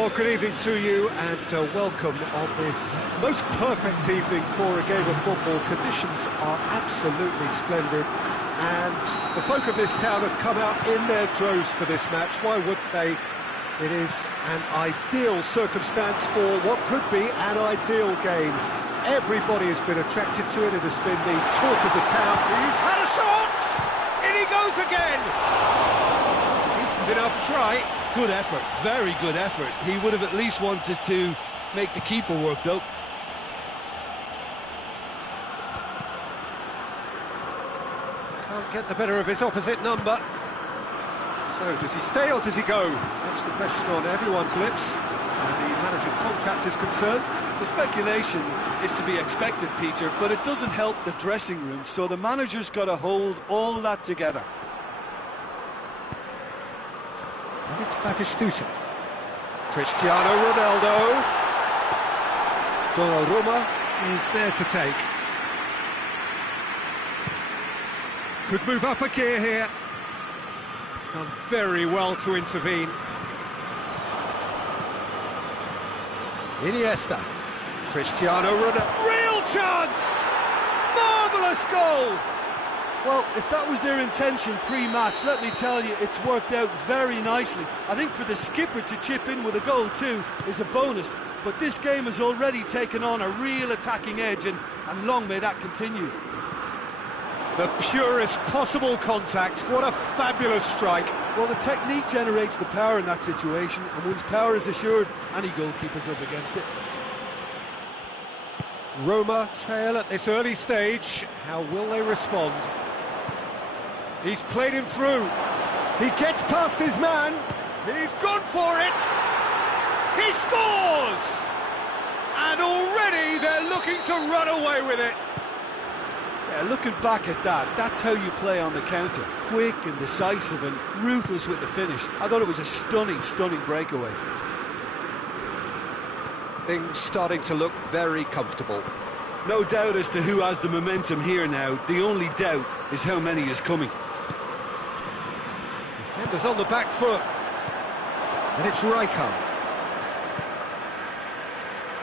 Well, good evening to you and welcome on this most perfect evening for a game of football. Conditions are absolutely splendid and the folk of this town have come out in their droves for this match. Why wouldn't they? It is an ideal circumstance for what could be an ideal game. Everybody has been attracted to it. It has been the talk of the town. He's had a shot! In he goes again! Decent enough try. Good effort, very good effort. He would have at least wanted to make the keeper work, though. Can't get the better of his opposite number. So, does he stay or does he go? That's the question on everyone's lips. Where the manager's contract is concerned. The speculation is to be expected, Peter, but it doesn't help the dressing room, so the manager's got to hold all that together. And it's Batistuta. Cristiano Ronaldo. Donnarumma is there to take. Could move up a gear here. Done very well to intervene. Iniesta. Cristiano Ronaldo. Real chance! Marvellous goal! Well, if that was their intention pre-match, let me tell you, it's worked out very nicely. I think for the skipper to chip in with a goal too is a bonus, but this game has already taken on a real attacking edge, and long may that continue. The purest possible contact, what a fabulous strike. Well, the technique generates the power in that situation, and once power is assured, any goalkeeper's up against it. Roma trail at this early stage. How will they respond? He's played him through. He gets past his man. He's gone for it. He scores! And already they're looking to run away with it. Yeah, looking back at that, that's how you play on the counter. Quick and decisive and ruthless with the finish. I thought it was a stunning, stunning breakaway. Things starting to look very comfortable. No doubt as to who has the momentum here now. The only doubt is how many is coming. Defenders on the back foot. And it's Rijkaard.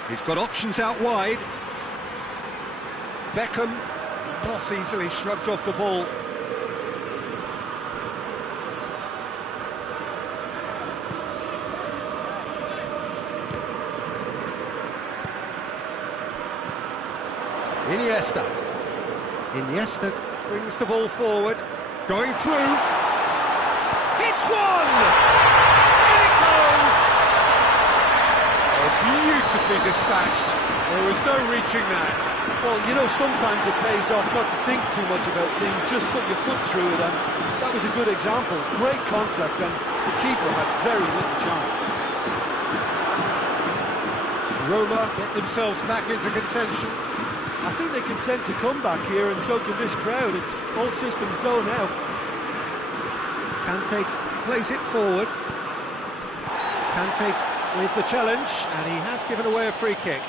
He's got options out wide. Beckham not easily shrugged off the ball. Iniesta brings the ball forward, going through, hits one! In it goes! Oh, beautifully dispatched, there was no reaching that. Well, you know, sometimes it pays off not to think too much about things, just put your foot through it, and that was a good example. Great contact, and the keeper had very little chance. Roma get themselves back into contention. I think they can sense a comeback here, and so can this crowd. It's all systems go now. Kante plays it forward. Kante with the challenge, and he has given away a free kick.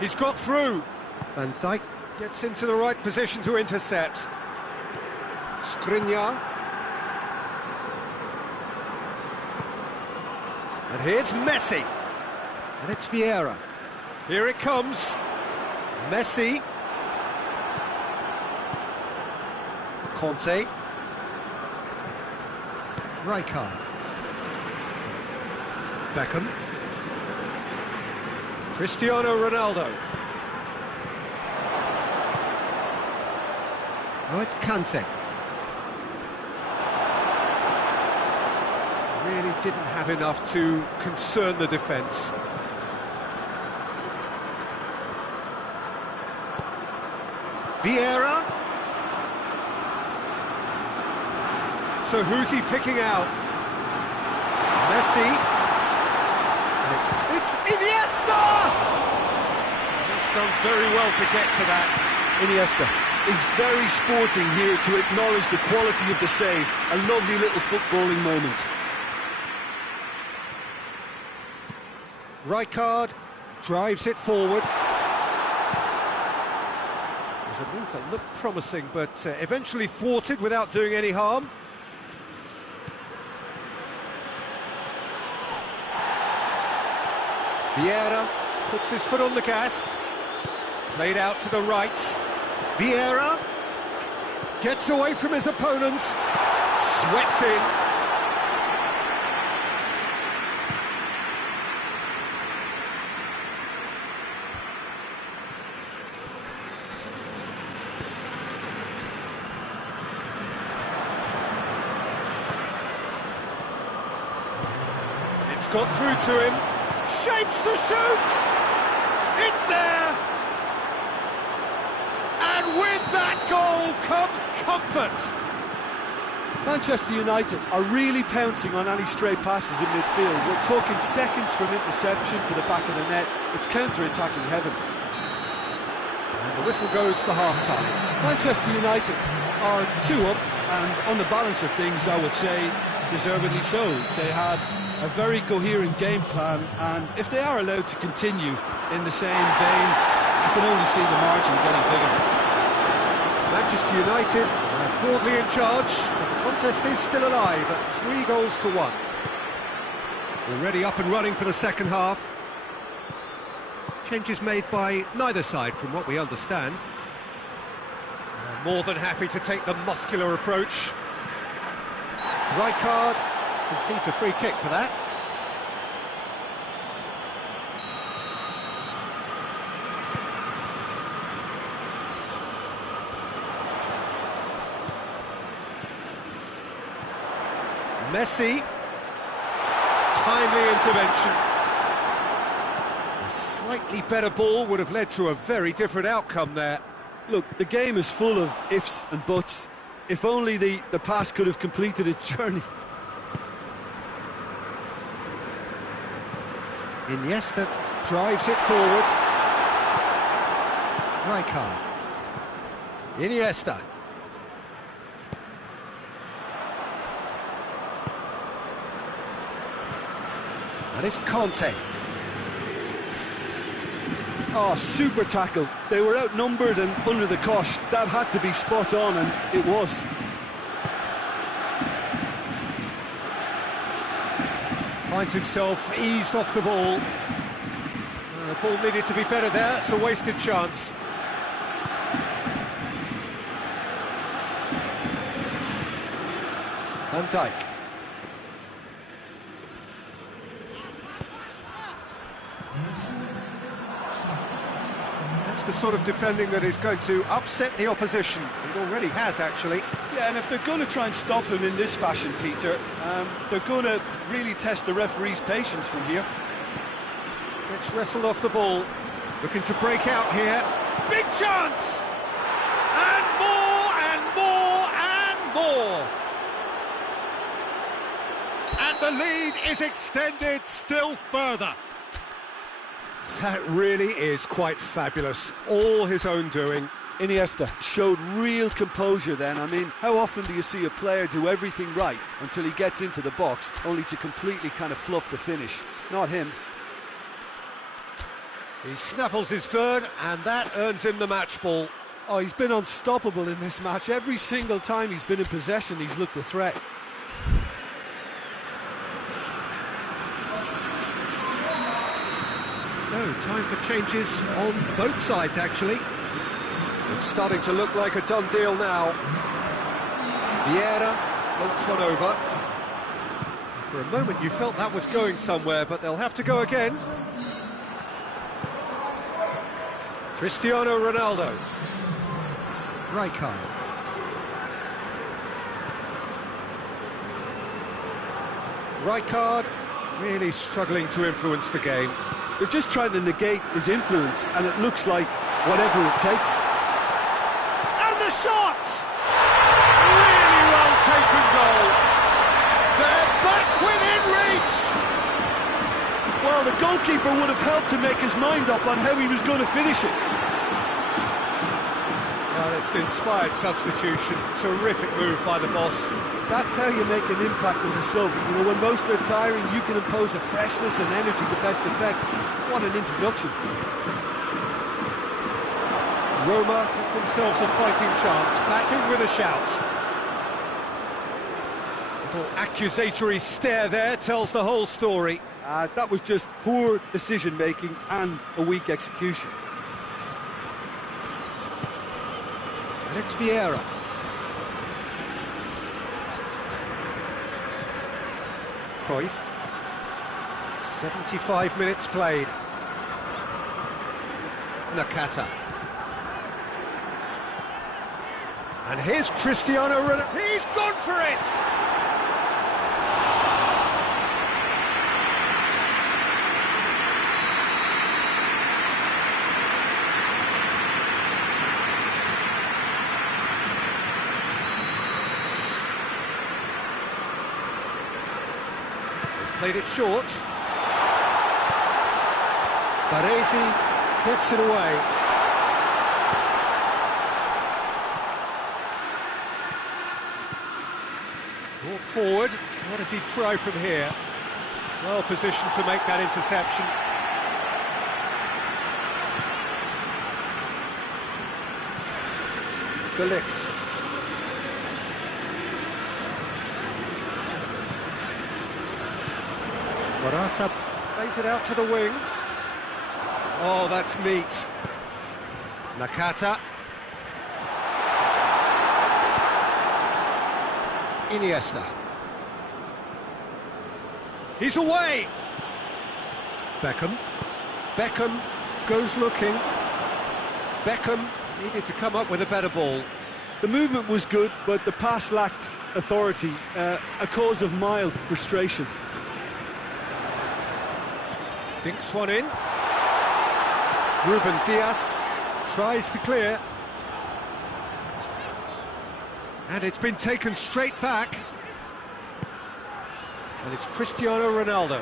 He's got through. Van Dijk gets into the right position to intercept. Skriniar. And here's Messi. And it's Vieira. Here it comes. Messi. Conte. Rijkaard. Beckham. Cristiano Ronaldo. Now it's Kante. Really didn't have enough to concern the defence. Vieira. So who's he picking out? Messi. And it's Iniesta! He's done very well to get to that. Iniesta is very sporting here to acknowledge the quality of the save. A lovely little footballing moment. Rijkaard drives it forward. It was a move that looked promising, but eventually thwarted without doing any harm. Vieira puts his foot on the gas. Played out to the right. Vieira gets away from his opponent. Swept in. It's got through to him. Shapes to shoot! It's there! And with that goal comes comfort! Manchester United are really pouncing on any stray passes in midfield. We're talking seconds from interception to the back of the net. It's counter-attacking heaven. And the whistle goes for half-time. Manchester United are 2 up, and on the balance of things, I would say, deservedly so. They had a very coherent game plan, and if they are allowed to continue in the same vein, I can only see the margin getting bigger. Manchester United are broadly in charge, but the contest is still alive at 3-1. Already up and running for the second half. Changes made by neither side from what we understand. More than happy to take the muscular approach. Rijkaard concedes a free kick for that. Messi. Timely intervention. A slightly better ball would have led to a very different outcome there. Look, the game is full of ifs and buts. If only the pass could have completed its journey. Iniesta drives it forward. Rijkaard. Iniesta. And it's Conte. Oh, super tackle. They were outnumbered and under the cosh. That had to be spot on, and it was. Finds himself eased off the ball. The ball needed to be better there. It's a wasted chance. Van Dijk. That's the sort of defending that is going to upset the opposition. It already has, actually. Yeah, and if they're going to try and stop him in this fashion, Peter, they're going to really test the referee's patience from here. Gets wrestled off the ball. Looking to break out here. Big chance! And more, and more, and more! And the lead is extended still further. That really is quite fabulous. All his own doing. Iniesta showed real composure then. I mean, how often do you see a player do everything right until he gets into the box, only to completely kind of fluff the finish? Not him. He snaffles his third, and that earns him the match ball. Oh, he's been unstoppable in this match. Every single time he's been in possession, he's looked a threat. So, time for changes on both sides, actually. It's starting to look like a done deal now. Vieira floats one over. For a moment you felt that was going somewhere, but they'll have to go again. Cristiano Ronaldo. Rijkaard. Rijkaard really struggling to influence the game. They're just trying to negate his influence, and it looks like whatever it takes. And the shot! Really well taken goal. They're back within reach! Well, the goalkeeper would have helped to make his mind up on how he was going to finish it. Well, Well, it's an inspired substitution. Terrific move by the boss. That's how you make an impact as a sub. You know, when most are tiring, you can impose a freshness and energy to best effect. What an introduction. Roma give themselves a fighting chance, back in with a shout. Little accusatory stare there tells the whole story. That was just poor decision-making and a weak execution. Alex Vieira. Cruyff. 75 minutes played. Nakata. And here's Cristiano Ronaldo. He's gone for it! They've played it short. Baresi gets it away. Brought forward. What does he try from here? Well positioned to make that interception. De Ligt. Morata plays it out to the wing. Oh, that's neat. Nakata. Iniesta. He's away! Beckham. Beckham goes looking. Beckham needed to come up with a better ball. The movement was good, but the pass lacked authority, a cause of mild frustration. Dinks one in. Ruben Dias tries to clear. And it's been taken straight back. And it's Cristiano Ronaldo.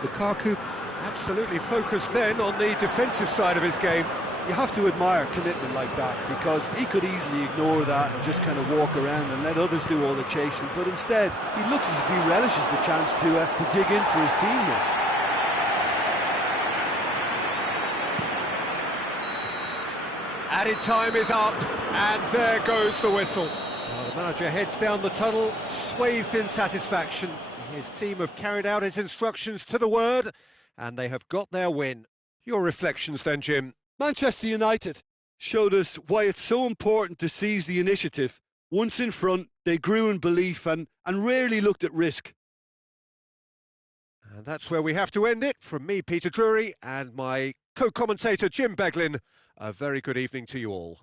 Lukaku absolutely focused then on the defensive side of his game. You have to admire commitment like that, because he could easily ignore that and just kind of walk around and let others do all the chasing, but instead he looks as if he relishes the chance to dig in for his teammate. Added time is up, and there goes the whistle. Well, the manager heads down the tunnel, swathed in satisfaction. His team have carried out his instructions to the word, and they have got their win. Your reflections then, Jim? Manchester United showed us why it's so important to seize the initiative. Once in front, they grew in belief and rarely looked at risk. And that's where we have to end it. From me, Peter Drury, and my co-commentator, Jim Beglin, a very good evening to you all.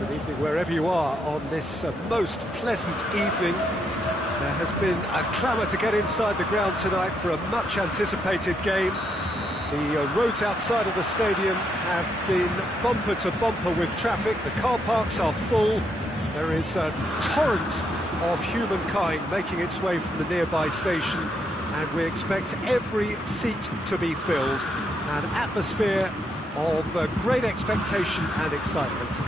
Good evening wherever you are on this most pleasant evening. There has been a clamour to get inside the ground tonight for a much anticipated game. The roads outside of the stadium have been bumper to bumper with traffic. The car parks are full. There is a torrent of humankind making its way from the nearby station, and we expect every seat to be filled. An atmosphere of great expectation and excitement.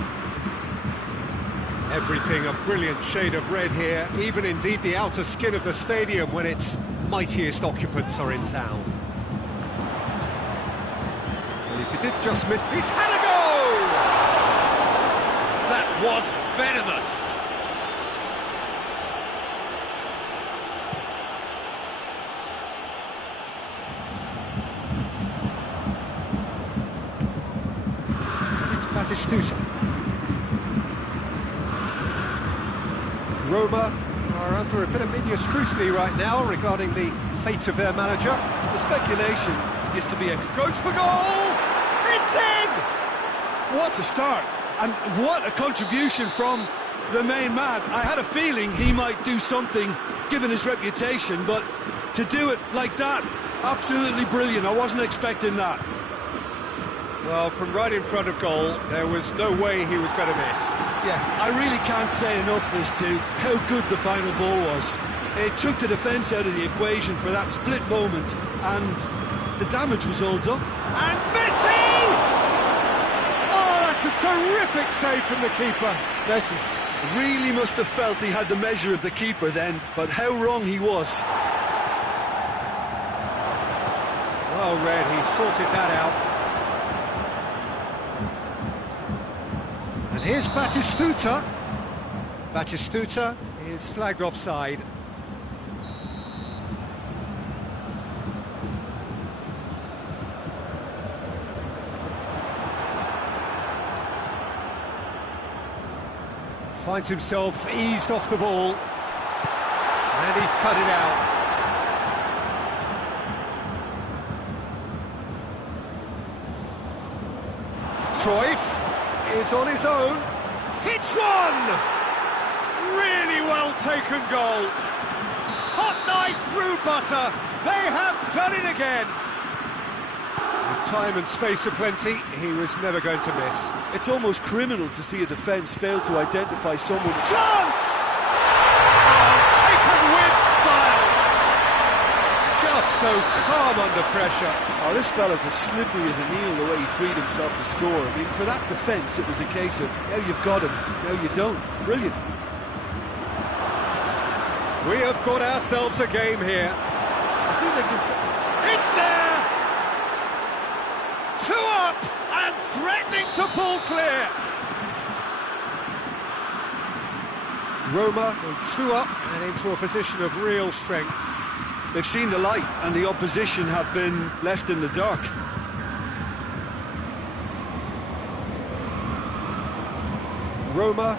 Everything a brilliant shade of red here, even indeed the outer skin of the stadium when its mightiest occupants are in town. And if he did just miss, he's had a go! That was venomous. It's Batistuta. Roma are under a bit of media scrutiny right now regarding the fate of their manager. The speculation is to be Goes for goal! It's in! What a start, and what a contribution from the main man. I had a feeling he might do something given his reputation, but to do it like that, absolutely brilliant. I wasn't expecting that. Well, from right in front of goal, there was no way he was going to miss. Yeah, I really can't say enough as to how good the final ball was. It took the defence out of the equation for that split moment, and the damage was all done. And Messi! Oh, that's a terrific save from the keeper. Messi really must have felt he had the measure of the keeper then, but how wrong he was. Well read, he sorted that out. And here's Batistuta. Batistuta is flagged offside. Finds himself eased off the ball, and he's cut it out. Cruyff is on his own. Hits one! Really well taken goal. Hot knife through butter. They have done it again. With time and space aplenty, he was never going to miss. It's almost criminal to see a defence fail to identify someone. Chance! Oh, taken with style. Just so calm under pressure. Oh, this fella's as slippery as an eel the way he freed himself to score. I mean, for that defence, it was a case of, now you've got him, now you don't. Brilliant. We have got ourselves a game here. I think they can say... It's there! 2 up and threatening to pull clear. Roma go 2 up and into a position of real strength. They've seen the light and the opposition have been left in the dark. Roma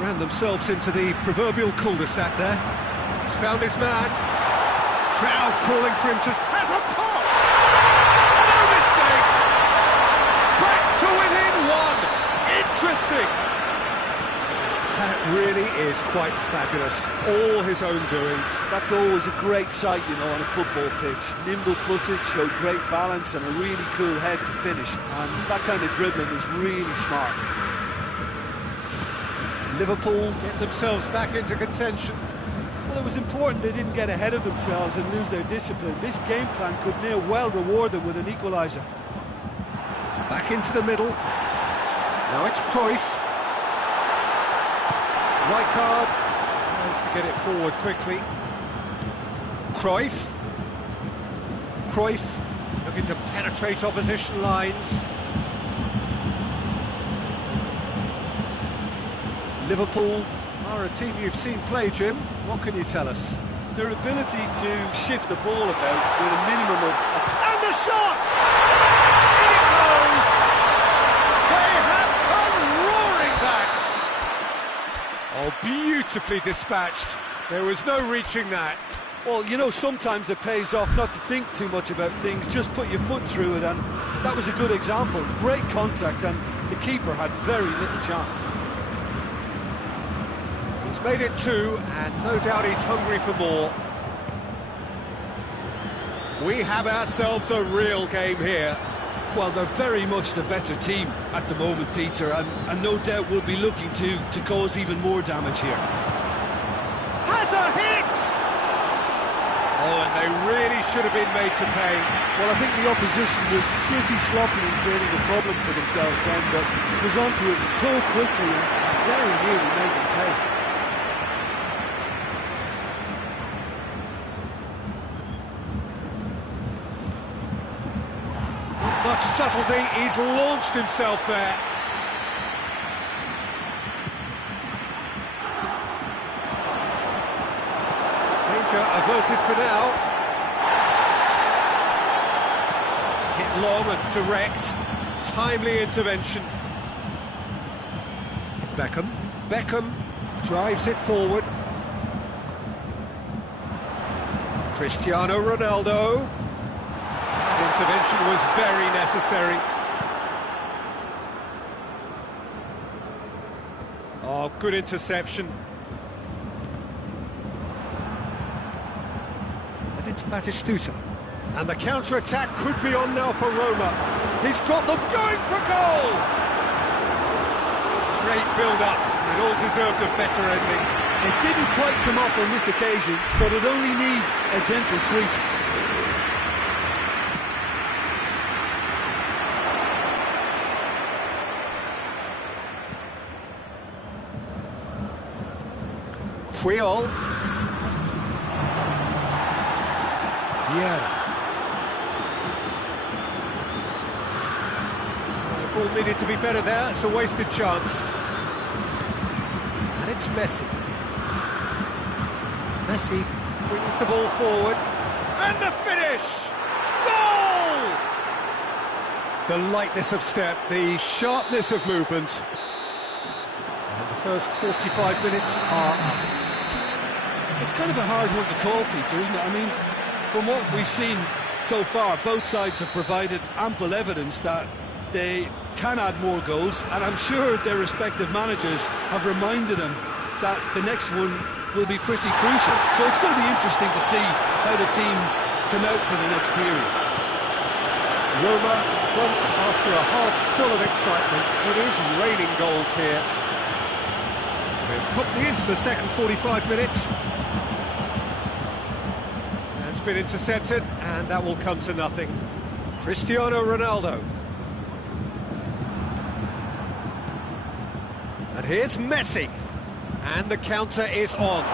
ran themselves into the proverbial cul-de-sac there. He's found his man. Crowd calling for him to... Has a pop! No mistake! Back to within 1! Interesting! That really is quite fabulous. All his own doing. That's always a great sight, you know, on a football pitch. Nimble-footed, showed great balance and a really cool head to finish. And that kind of dribbling is really smart. Liverpool get themselves back into contention. Well, it was important they didn't get ahead of themselves and lose their discipline. This game plan could near well reward them with an equaliser. Back into the middle. Now it's Cruyff. Rijkaard tries to get it forward quickly. Cruyff. Cruyff looking to penetrate opposition lines. Liverpool are a team you've seen play, Jim. What can you tell us? Their ability to shift the ball about with a minimum of... And the shots! In it goes! They have come roaring back! Oh, beautifully dispatched. There was no reaching that. Well, you know, sometimes it pays off not to think too much about things, just put your foot through it, and that was a good example. Great contact, and the keeper had very little chance. He's made it 2, and no doubt he's hungry for more. We have ourselves a real game here. Well, they're very much the better team at the moment, Peter, and no doubt will be looking to cause even more damage here. Has a hit! Oh, and they really should have been made to pay. Well, I think the opposition was pretty sloppy in creating a problem for themselves then, but it was onto it so quickly and very nearly made them pay. Much subtlety, he's launched himself there. Danger averted for now. Hit long and direct, timely intervention. Beckham drives it forward. Cristiano Ronaldo. Intervention was very necessary. Oh, good interception. And it's Batistuta. And the counter-attack could be on now for Roma. He's got them going for goal! Great build-up. It all deserved a better ending. It didn't quite come off on this occasion, but it only needs a gentle tweak. Puyol. Yeah. The ball needed to be better there. It's a wasted chance. And it's Messi. Messi brings the ball forward. And the finish! Goal! The lightness of step, the sharpness of movement. And the first 45 minutes are up. It's kind of a hard one to call, Peter, isn't it? I mean, from what we've seen so far, both sides have provided ample evidence that they can add more goals, and I'm sure their respective managers have reminded them that the next one will be pretty crucial. So it's going to be interesting to see how the teams come out for the next period. Roma in front after a half full of excitement. It is raining goals here. We're promptly into the second 45 minutes. That's been intercepted, and that will come to nothing. Cristiano Ronaldo. And here's Messi. And the counter is on.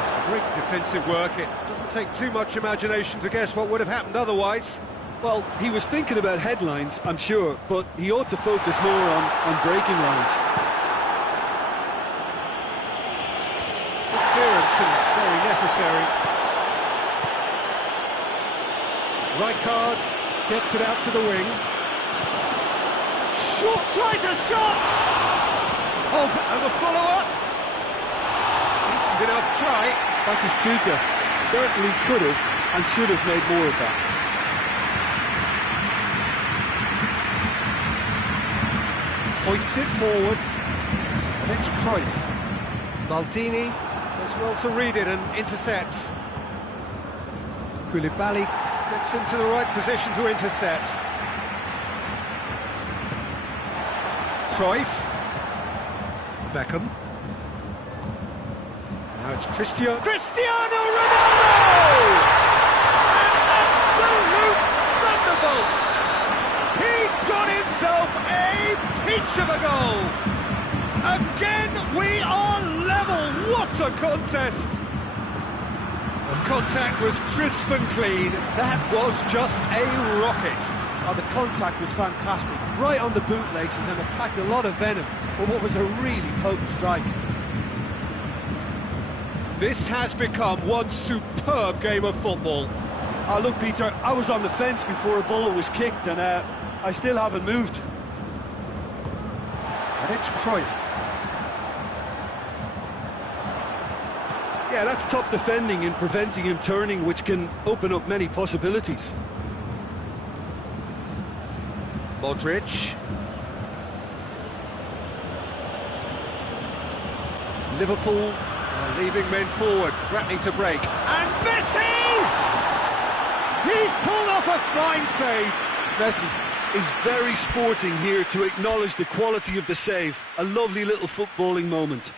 It's great defensive work. It doesn't take too much imagination to guess what would have happened otherwise. Well, he was thinking about headlines, I'm sure, but he ought to focus more on breaking lines. Clearance and very necessary. Rijkaard gets it out to the wing. Short tries a shot! Hold and the follow-up. Decent enough try. Batistuta certainly could have and should have made more of that. Hoists it forward. And it's Cruyff. Maldini does well to read it and intercepts. Koulibaly gets into the right position to intercept. Cruyff. Beckham. Now it's Cristiano Ronaldo! An absolute thunderbolt! He's got himself a peach of a goal! Again, we are level! What a contest! The contact was crisp and clean. That was just a rocket. Oh, the contact was fantastic, right on the bootlaces, and it packed a lot of venom for what was a really potent strike. This has become one superb game of football. Oh, look, Peter, I was on the fence before a ball was kicked, and I still haven't moved. And it's Cruyff. Yeah, that's top defending and preventing him turning, which can open up many possibilities. Modric. Liverpool are leaving men forward, threatening to break. And Messi! He's pulled off a fine save. Messi is very sporting here to acknowledge the quality of the save. A lovely little footballing moment.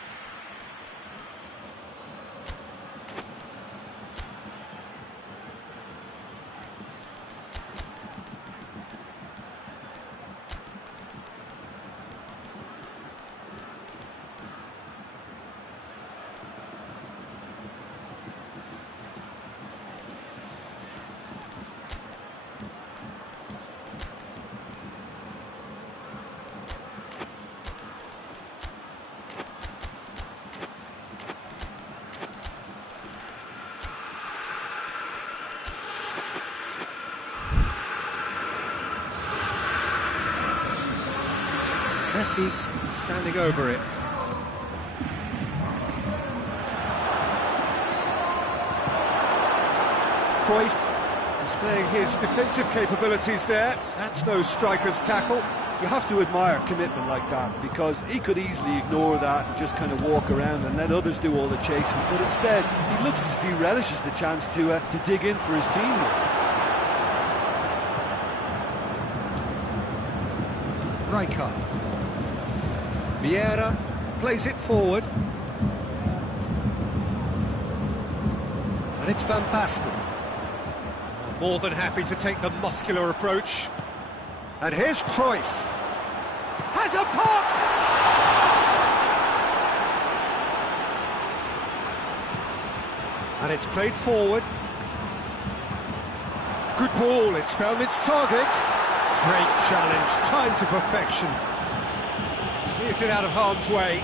Messi standing over it. Cruyff displaying his defensive capabilities there. That's no striker's tackle. You have to admire commitment like that, because he could easily ignore that and just kind of walk around and let others do all the chasing. But instead, he looks as if he relishes the chance to dig in for his team here. Rijkaard. Vieira plays it forward. And it's Van Basten. More than happy to take the muscular approach. And here's Cruyff. Has a pop! And it's played forward. Good ball, it's found its target. Great challenge, time to perfection. Clears it out of harm's way.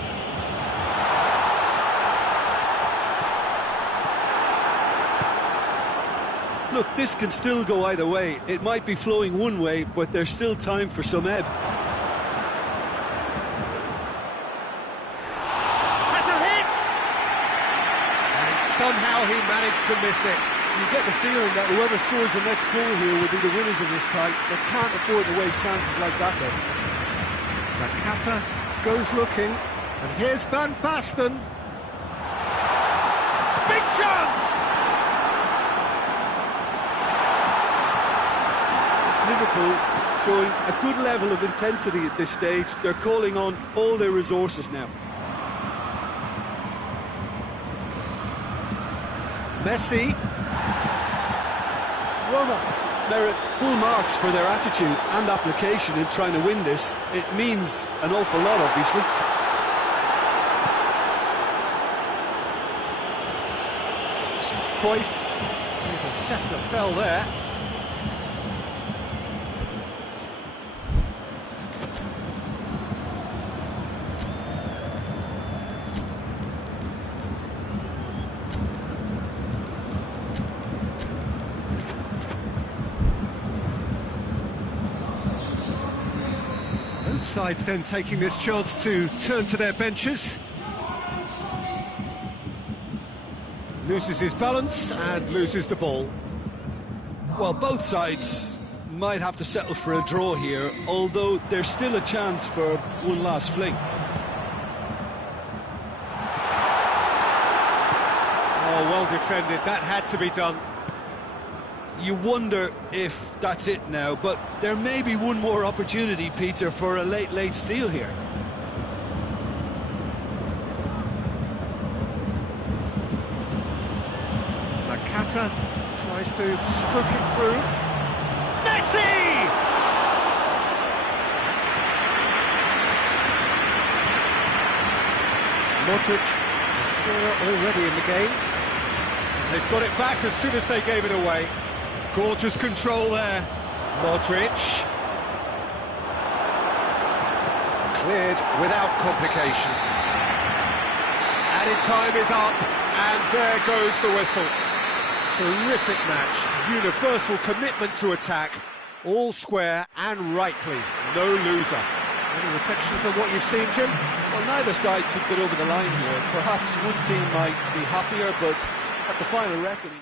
Look, this can still go either way. It might be flowing one way, but there's still time for some ebb. Has a hit! And somehow he managed to miss it. You get the feeling that whoever scores the next goal here will be the winners of this tie. They can't afford to waste chances like that, though. Nakata goes looking, and here's Van Basten. Big chance! Liverpool showing a good level of intensity at this stage. They're calling on all their resources now. Messi. Roma merit full marks for their attitude and application in trying to win this. It means an awful lot, obviously. Cruyff. There's a definite foul there. Both sides then taking this chance to turn to their benches. Loses his balance and loses the ball. Well, both sides might have to settle for a draw here, although there's still a chance for one last fling. Oh, well defended. That had to be done. You wonder if that's it now, but there may be one more opportunity, Peter, for a late steal here. Nakata tries to stroke it through. Messi! Modric, the scorer already in the game. They've got it back as soon as they gave it away. Gorgeous control there. Modric. Cleared without complication. Added time is up, and there goes the whistle. Terrific match. Universal commitment to attack. All square and rightly. No loser. Any reflections on what you've seen, Jim? Well, neither side could get over the line here. Perhaps one team might be happier, but at the final reckoning...